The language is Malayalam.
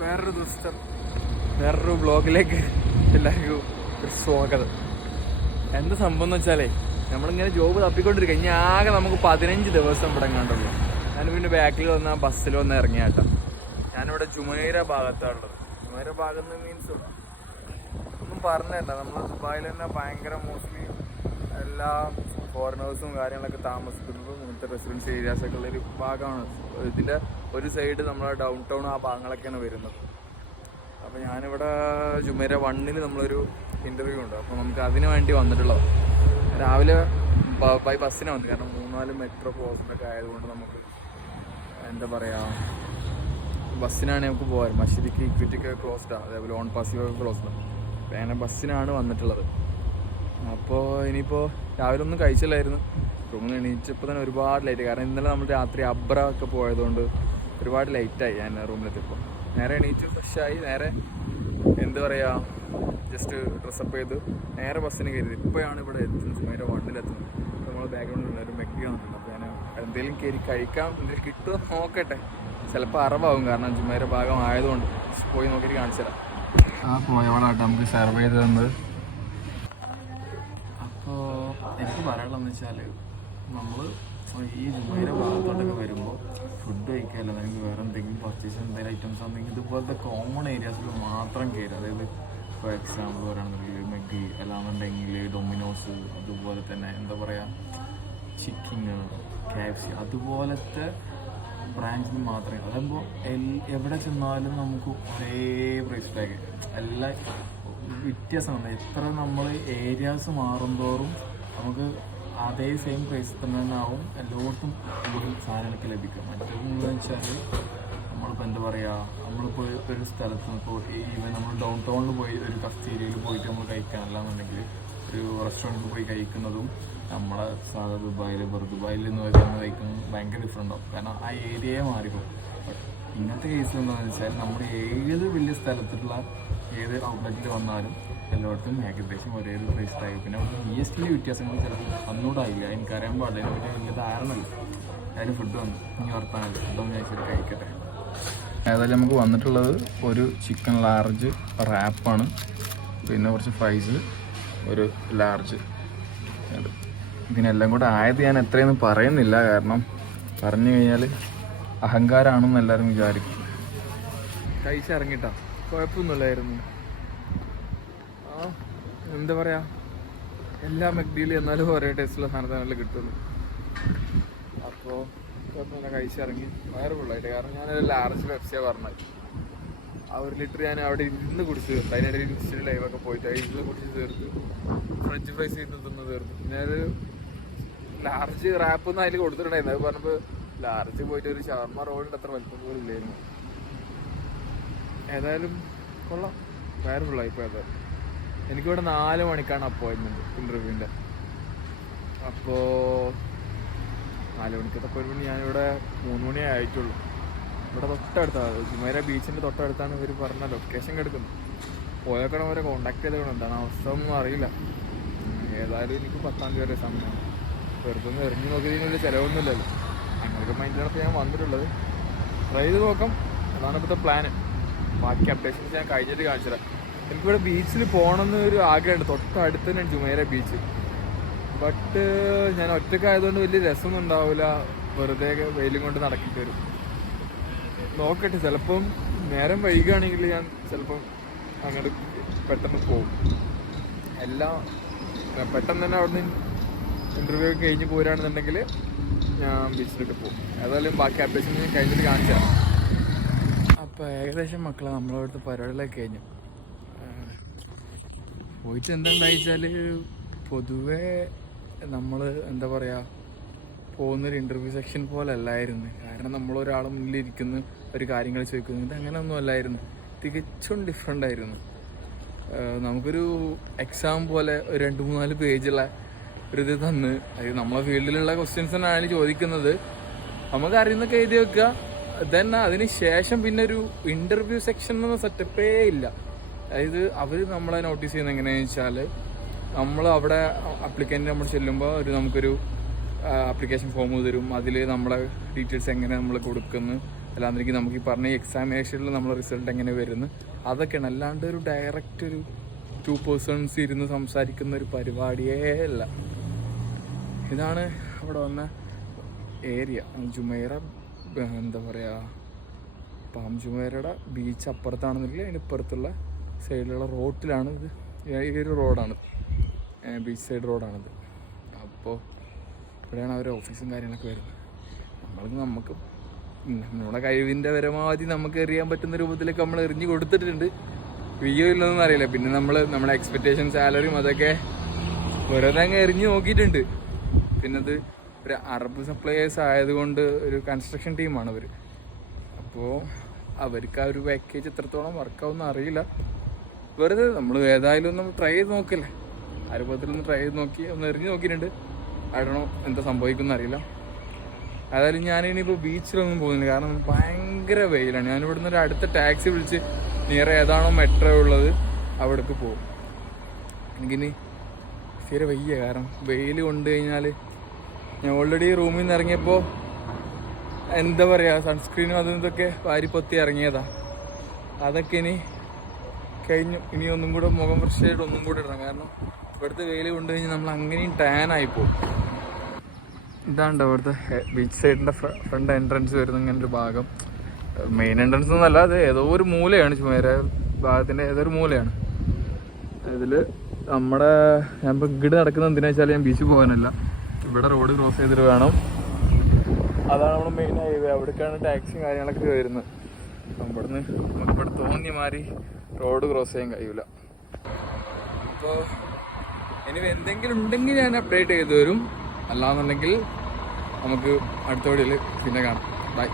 വേറൊരു ദിവസം വേറൊരു ബ്ലോഗിലേക്ക് എല്ലാവർക്കും ഒരു സ്വാഗതം. എന്ത് സംഭവം എന്ന് വെച്ചാലേ, നമ്മളിങ്ങനെ ജോബ് തപ്പിക്കൊണ്ടിരിക്കുക. ഇനി ആകെ നമുക്ക് 15 ദിവസം ഇവിടെ കണ്ടുള്ളൂ. ഞാൻ പിന്നെ ബാക്കിൽ വന്ന ബസ്സിൽ വന്ന് ഇറങ്ങിയാട്ടോ. ഞാനിവിടെ ജുമൈറ ഭാഗത്താണുള്ളത്. ജുമൈറ ഭാഗത്ത് മീൻസ് ഒന്നും പറഞ്ഞല്ല, നമ്മൾ ദുബായിൽ തന്നെ ഭയങ്കര മോസ്റ്റ്ലി എല്ലാ ഫോറിനേഴ്സും കാര്യങ്ങളൊക്കെ താമസിക്കുന്നത് ഇങ്ങനത്തെ റെസിഡൻസ് ഏരിയാസൊക്കെ ഉള്ളൊരു ഭാഗമാണ്. ഇതിൻ്റെ ഒരു സൈഡ് നമ്മളെ ഡൗൺ ടൗൺ ആ ഭാഗങ്ങളൊക്കെയാണ് വരുന്നത്. അപ്പോൾ ഞാനിവിടെ ജുമൈറ 1 നമ്മളൊരു ഇൻ്റർവ്യൂ ഉണ്ട്. അപ്പോൾ നമുക്ക് അതിന് വേണ്ടി വന്നിട്ടുള്ളത്. രാവിലെ ബൈ ബസ്സിനെ വന്നു, കാരണം 3-4 മെട്രോ ക്രോസിനൊക്കെ ആയതുകൊണ്ട് നമുക്ക് എന്താ പറയുക, ബസ്സിനാണ് നമുക്ക് പോകാൻ. മസ്ജിദിക്ക് ഇക്വിറ്റിക്ക് ക്ലോസ്ഡാണ്, അതേപോലെ ഓൺ പാസീവ് ക്ലോസ്ഡാണ്. അപ്പോൾ അങ്ങനെ ബസ്സിനാണ് വന്നിട്ടുള്ളത്. അപ്പോൾ ഇനിയിപ്പോൾ രാവിലെ ഒന്നും കഴിച്ചില്ലായിരുന്നു. റൂമിൽ എണീച്ചപ്പോൾ തന്നെ ഒരുപാട് ലേറ്റ്, കാരണം ഇന്നലെ നമ്മൾ രാത്രി അബ്ര ഒക്കെ പോയതുകൊണ്ട് ഒരുപാട് ലേറ്റായി. ഞാൻ റൂമിലെത്തിയപ്പോൾ നേരെ എണീച്ചു, ഫ്രഷായി, നേരെ എന്താ പറയുക, ജസ്റ്റ് ഡ്രസ്സപ്പ് ചെയ്ത് നേരെ ബസ്സിന് കയറി. ഇപ്പോഴാണ് ഇവിടെ എത്തുന്നത്, ജുമൈറ 1 നമ്മൾ ബാക്ക്ഗ്രൗണ്ടിൽ ഒരു മെക്കി വന്നിട്ടുണ്ട്. അപ്പോൾ ഞാൻ എന്തെങ്കിലും കയറി കഴിക്കാം, എന്തെങ്കിലും കിട്ടുമോ നോക്കട്ടെ. ചിലപ്പോൾ അറിവാകും, കാരണം ജുമൈറ ഭാഗം ആയതുകൊണ്ട്. പോയി നോക്കിയിട്ട് കാണിച്ചു തരാം. ആ പോയവളായിട്ട് നമുക്ക് സെർവ് ചെയ്ത് തന്നത്. അപ്പോൾ എനിക്ക് പറയാനുള്ളതെന്ന് വെച്ചാൽ, നമ്മൾ ഈ ജുമൈറ ഭാഗത്തോട്ടൊക്കെ വരുമ്പോൾ ഫുഡ് കഴിക്കാമല്ലോ, അല്ലെങ്കിൽ വേറെ എന്തെങ്കിലും പർച്ചേസ് എന്തെങ്കിലും ഐറ്റംസ് ഉണ്ടെങ്കിൽ ഇതുപോലത്തെ കോമൺ ഏരിയാസിൽ മാത്രം കയറുക. അതായത് ഫോർ എക്സാമ്പിൾ പറയുകയാണെന്നുണ്ടെങ്കിൽ മെഗ്ഗി, അല്ലാന്നുണ്ടെങ്കിൽ ഡൊമിനോസ്, അതുപോലെ തന്നെ എന്താ പറയുക ചിക്കിങ്, KFC, അതുപോലത്തെ ബ്രാൻഡിൽ മാത്രമേ. അതാകുമ്പോൾ എവിടെ ചെന്നാലും നമുക്ക് ഒരേ പ്രൈസ് ടാഗ്, എല്ലാ വ്യത്യാസമാണ്. എത്ര നമ്മൾ ഏരിയാസ് മാറുന്തോറും നമുക്ക് അതേ സെയിം പ്രൈസ് തന്നെ ആവും എല്ലായിടത്തും കൂടുതൽ സാധനങ്ങളൊക്കെ ലഭിക്കും. മറ്റേതെന്ന് വെച്ചാൽ നമ്മളിപ്പോൾ എന്താ പറയുക, നമ്മളിപ്പോൾ ഒരു സ്ഥലത്ത് ഇപ്പോൾ ഈവൻ നമ്മൾ ഡൗൺ ടൗണിൽ പോയി ഒരു കഫ്റ്റീരിയയിൽ പോയിട്ട് നമ്മൾ കഴിക്കാനല്ലാന്നുണ്ടെങ്കിൽ ഒരു റെസ്റ്റോറൻറ്റിൽ പോയി കഴിക്കുന്നതും നമ്മളെ സാധാ ദുബായിൽ ദുബായിൽ നിന്ന് വരുന്ന കഴിക്കുന്നത് ഭയങ്കര ഡിഫറെൻ്റ് ആവും, കാരണം ആ ഏരിയയെ മാറിപ്പോകും. ഇങ്ങനത്തെ കേസിൽ എന്താണെന്ന് വെച്ചാൽ, നമ്മൾ ഏത് വലിയ സ്ഥലത്തുള്ള ഏത് ഔട്ട്ലെറ്റിൽ വന്നാലും എല്ലായിടത്തും ഏകദേശം ഒരേ ഒരു പ്രൈസ് ടാഗ്. പിന്നെ GST വ്യത്യാസങ്ങൾ ചിലപ്പോൾ അന്നൂടായില്ല, എനിക്കറിയാൻ പാടില്ല, അതിനെപ്പറ്റി വലിയ ധാരണല്ല. അതിന് ഫുഡ് വന്നു, ഇനി വർത്താനല്ല, ഫുഡൊന്നും കഴിച്ചിട്ട് കഴിക്കട്ടെ. ഏതായാലും നമുക്ക് വന്നിട്ടുള്ളത് ഒരു ചിക്കൻ ലാർജ് റാപ്പാണ്, പിന്നെ കുറച്ച് ഫ്രൈസ്, ഒരു ലാർജ്. ഇതിനെല്ലാം കൂടെ ആയത് ഞാൻ എത്രയൊന്നും പറയുന്നില്ല, കാരണം പറഞ്ഞു കഴിഞ്ഞാൽ അഹങ്കാരമാണെന്ന് എല്ലാവരും വിചാരിക്കും. കഴിച്ചിറങ്ങിട്ടാ, കുഴപ്പമൊന്നുമില്ലായിരുന്നു. എന്താ പറയുക, എല്ലാ മെഗ്ഡിയിലും എന്നാലും ഒരേ ടേസ്റ്റുള്ള സാധനത്തിനല്ലേ കിട്ടുള്ളൂ. അപ്പോൾ കുഴപ്പമില്ല, കഴിച്ചിറങ്ങി വയറ് ഫുള്ളായിട്ട്. കാരണം ഞാനൊരു ലാർജ് പെപ്സിയാണ് പറഞ്ഞത്. ആ 1 ലിറ്റർ ഞാൻ അവിടെ ഇരുന്ന് കുടിച്ച് തീർത്തു. അതിനിടയിൽ ഇൻസ്റ്റയിൽ ലൈവൊക്കെ പോയിട്ട് ഇരുന്ന് കുടിച്ച് തീർത്ത്, ഫ്രഞ്ച് ഫ്രൈസ് ചെയ്ത് തിന്ന് തീർത്ത്. പിന്നെ ഒരു ലാർജ് റാപ്പ് ഒന്നും അതിൽ കൊടുത്തിട്ടുണ്ടായിരുന്നു. അത് പറഞ്ഞപ്പോൾ ലാർജ് പോയിട്ട് ഒരു ഷവർമ റോളിൻ്റെ അത്ര വലിപ്പം പോലും ഇല്ലായിരുന്നു. ഏതായാലും കൊള്ളാം, വയറ് ഫുള്ളായി. ഇപ്പോൾ ഏതായാലും എനിക്കിവിടെ 4 മണിക്കാണ് അപ്പോയിൻമെൻറ്റ് ഇൻ്റർവ്യൂവിൻ്റെ. അപ്പോൾ 4 മണിക്കത്തെ അപ്പോയിൻമെൻറ്റ് ഞാനിവിടെ 3 മണിയേ ആയിട്ടുള്ളൂ. ഇവിടെ തൊട്ടടുത്താണ്, ജുമൈറ ബീച്ചിൻ്റെ തൊട്ടടുത്താണ് ഇവർ പറഞ്ഞ ലൊക്കേഷൻ കിടക്കുന്നത്. പോയേക്കണം, അവരെ കോൺടാക്ട് ചെയ്തേക്കണം. എന്താണ് അവസ്ഥ ഒന്നും അറിയില്ല. ഏതായാലും എനിക്ക് 10-ാം തീയതി വരെ സമയമാണ്. വെറുതെ ഒന്ന് എറിഞ്ഞു നോക്കിയതിനുള്ള ചിലവൊന്നുമില്ലല്ലോ. അങ്ങനെയൊക്കെ മൈൻഡിലാണ് ഇപ്പോൾ ഞാൻ വന്നിട്ടുള്ളത്. ട്രൈ ചെയ്ത് നോക്കാം, അതാണ് ഇപ്പോഴത്തെ പ്ലാന്. ബാക്കി അപ്ഡേഷൻസ് ഞാൻ കഴിഞ്ഞിട്ട് കാണിച്ചു തരാം. എനിക്കിവിടെ ബീച്ചിൽ പോകണമെന്ന് ഒരു ആഗ്രഹമുണ്ട്. തൊട്ടടുത്ത് തന്നെയാണ് ജുമൈറ ബീച്ച്. ബട്ട് ഞാൻ ഒറ്റയ്ക്കായതുകൊണ്ട് വലിയ രസമൊന്നും ഉണ്ടാവില്ല, വെറുതെ വെയിലും കൊണ്ട് നടക്കേണ്ടി വരും. നോക്കട്ടെ, ചിലപ്പം നേരം വൈകുകയാണെങ്കിൽ ഞാൻ ചിലപ്പം അങ്ങോട്ട് പെട്ടെന്ന് പോകും. എല്ലാം പെട്ടെന്ന് തന്നെ അവിടെ നിന്ന് ഇൻ്റർവ്യൂ ഒക്കെ കഴിഞ്ഞ് പോരാണെന്നുണ്ടെങ്കിൽ ഞാൻ ബീച്ചിലോട്ട് പോകും. ഏതായാലും ബാക്കി അപ്ഡേഷൻ ഞാൻ കഴിഞ്ഞിട്ട് കാണിച്ചു തരാം. അപ്പോൾ ഏകദേശം മക്കളെ നമ്മളവിടുത്തെ പരിപാടികളൊക്കെ കഴിഞ്ഞു. പോയിട്ട് എന്താണെന്ന് വെച്ചാൽ, പൊതുവേ നമ്മൾ എന്താ പറയുക, പോകുന്നൊരു ഇൻ്റർവ്യൂ സെക്ഷൻ പോലെ അല്ലായിരുന്നു. കാരണം നമ്മളൊരാളെ മുന്നിലിരിക്കുന്ന ഒരു കാര്യങ്ങൾ ചോദിക്കുന്നു, ഇത് അങ്ങനെയൊന്നും അല്ലായിരുന്നു. തികച്ചും ഡിഫറെൻ്റ് ആയിരുന്നു. നമുക്കൊരു എക്സാം പോലെ ഒരു 2-3-4 പേജുള്ള ഒരു ഇത് തന്ന്, അതായത് നമ്മളെ ഫീൽഡിലുള്ള ക്വസ്റ്റ്യൻസ് തന്നെയാണ് ചോദിക്കുന്നത്. നമുക്ക് അറിയുന്നൊക്കെ എഴുതി വെക്കുക. തന്നെ അതിന് ശേഷം പിന്നെ ഒരു ഇൻ്റർവ്യൂ സെക്ഷൻ എന്ന സെറ്റപ്പേ ഇല്ല. അതായത് അവർ നമ്മളെ നോട്ടീസ് ചെയ്യുന്നത് എങ്ങനെയാണെന്ന് വെച്ചാൽ, നമ്മൾ അവിടെ അപ്ലിക്കൻ്റ് നമ്മൾ ചെല്ലുമ്പോൾ നമുക്കൊരു ആപ്ലിക്കേഷൻ ഫോം തരും. അതിൽ നമ്മളെ ഡീറ്റെയിൽസ് എങ്ങനെ നമ്മൾ കൊടുക്കുന്നു, അല്ലാന്നിരിക്കും നമുക്ക് ഈ പറഞ്ഞ എക്സാമിനേഷനിൽ നമ്മൾ റിസൾട്ട് എങ്ങനെ വരുന്നു അതൊക്കെയാണ്. അല്ലാണ്ട് ഒരു ഡയറക്റ്റ് ഒരു 2 പേഴ്സൺസ് ഇരുന്ന് സംസാരിക്കുന്ന ഒരു പരിപാടിയേ അല്ല. ഇതാണ് അവിടെ വന്ന ഏരിയ. ജുമൈറ എന്താ പറയുക, പാം ജുമൈറയുടെ ബീച്ച് അപ്പുറത്താണെന്നില്ല, അതിനിപ്പുറത്തുള്ള സൈഡിലുള്ള റോട്ടിലാണ് ഇത്. ഈ ഒരു റോഡാണ്, ബീച്ച് സൈഡ് റോഡാണിത്. അപ്പോൾ ഇവിടെയാണ് അവരുടെ ഓഫീസും കാര്യങ്ങളൊക്കെ വരുന്നത്. നമുക്ക് നമ്മുടെ കഴിവിൻ്റെ പരമാവധി നമുക്ക് എറിയാൻ പറ്റുന്ന രൂപത്തിലൊക്കെ നമ്മൾ എറിഞ്ഞ് കൊടുത്തിട്ടുണ്ട്. വിയോ ഇല്ലെന്നൊന്നും അറിയില്ല. പിന്നെ നമ്മുടെ എക്സ്പെക്റ്റേഷൻ സാലറിയും അതൊക്കെ വെറുതെ അങ്ങ് എറിഞ്ഞ് നോക്കിയിട്ടുണ്ട്. പിന്നെ അത് ഒരു അറബ് സപ്ലയേഴ്സ് ആയതുകൊണ്ട് ഒരു കൺസ്ട്രക്ഷൻ ടീമാണ് അവർ. അപ്പോൾ അവർക്ക് ആ ഒരു പാക്കേജ് എത്രത്തോളം വർക്കാവുമെന്ന് അറിയില്ല. വെറുതെ നമ്മൾ ഏതായാലും ഒന്ന് ട്രൈ ചെയ്ത് നോക്കില്ലേ, ആരൂപത്തിലൊന്ന് ട്രൈ ചെയ്ത് നോക്കി ഒന്ന് എറിഞ്ഞ് നോക്കിയിട്ടുണ്ട്. ആയിടണോ എന്താ സംഭവിക്കുമെന്ന് അറിയില്ല. ഏതായാലും ഞാനിനിയിപ്പോൾ ബീച്ചിലൊന്നും പോകുന്നില്ല, കാരണം ഭയങ്കര വെയിലാണ്. ഞാനിവിടുന്ന് ഒരു അടുത്ത ടാക്സി വിളിച്ച് നിയർ ഏതാണോ മെട്രോ ഉള്ളത് അവിടേക്ക് പോകും. എനിക്കിനി തീരെ വയ്യ, കാരണം വെയിൽ കൊണ്ട് കഴിഞ്ഞാൽ ഞാൻ ഓൾറെഡി റൂമിൽ നിന്ന് ഇറങ്ങിയപ്പോൾ എന്താ പറയുക, സൺസ്ക്രീനും അതും ഇതൊക്കെ വാരിപ്പൊത്തി ഇറങ്ങിയതാ. അതൊക്കെ ഇനി കഴിഞ്ഞു. ഇനി ഒന്നും കൂടെ മുഖം ഫ്രഷ് ആയിട്ട് ഒന്നും കൂടെ ഇടണം, കാരണം ഇവിടുത്തെ വെയിൽ കൊണ്ട് കഴിഞ്ഞാൽ നമ്മൾ അങ്ങനെയും ടാൻ ആയിപ്പോവും. ഇതാണ്ടോ ഇവിടുത്തെ ബീച്ച് സൈഡിൻ്റെ ഫ്രണ്ട് എൻട്രൻസ് വരുന്ന ഇങ്ങനെ ഒരു ഭാഗം. മെയിൻ എൻട്രൻസ് ഒന്നല്ല, അത് ഏതോ ഒരു മൂലയാണ്, ചുമേര ഭാഗത്തിൻ്റെ ഏതൊരു മൂലയാണ്. ഇതിൽ നമ്മുടെ ഞാൻ ഇപ്പോൾ ഇങ്ങോട്ട് നടക്കുന്നത് എന്തിനാ വെച്ചാൽ ഞാൻ ബീച്ചിൽ പോകാനല്ല, ഇവിടെ റോഡ് ക്രോസ് ചെയ്തിട്ട് വേണം. അതാണ് നമ്മുടെ മെയിൻ ഹൈവേ, അവിടേക്കാണ് ടാക്സിയും കാര്യങ്ങളൊക്കെ വരുന്നത്. ഇവിടുന്ന് നമുക്കിവിടെ തോന്നി മാറി റോഡ് ക്രോസ് ചെയ്യാൻ കഴിയില്ല. അപ്പോൾ ഇനി എന്തെങ്കിലും ഉണ്ടെങ്കിൽ ഞാൻ അപ്ഡേറ്റ് ചെയ്ത് വരും. അല്ലാന്നുണ്ടെങ്കിൽ നമുക്ക് അടുത്ത വീഡിയോയിൽ പിന്നെ കാണാം. ബൈ.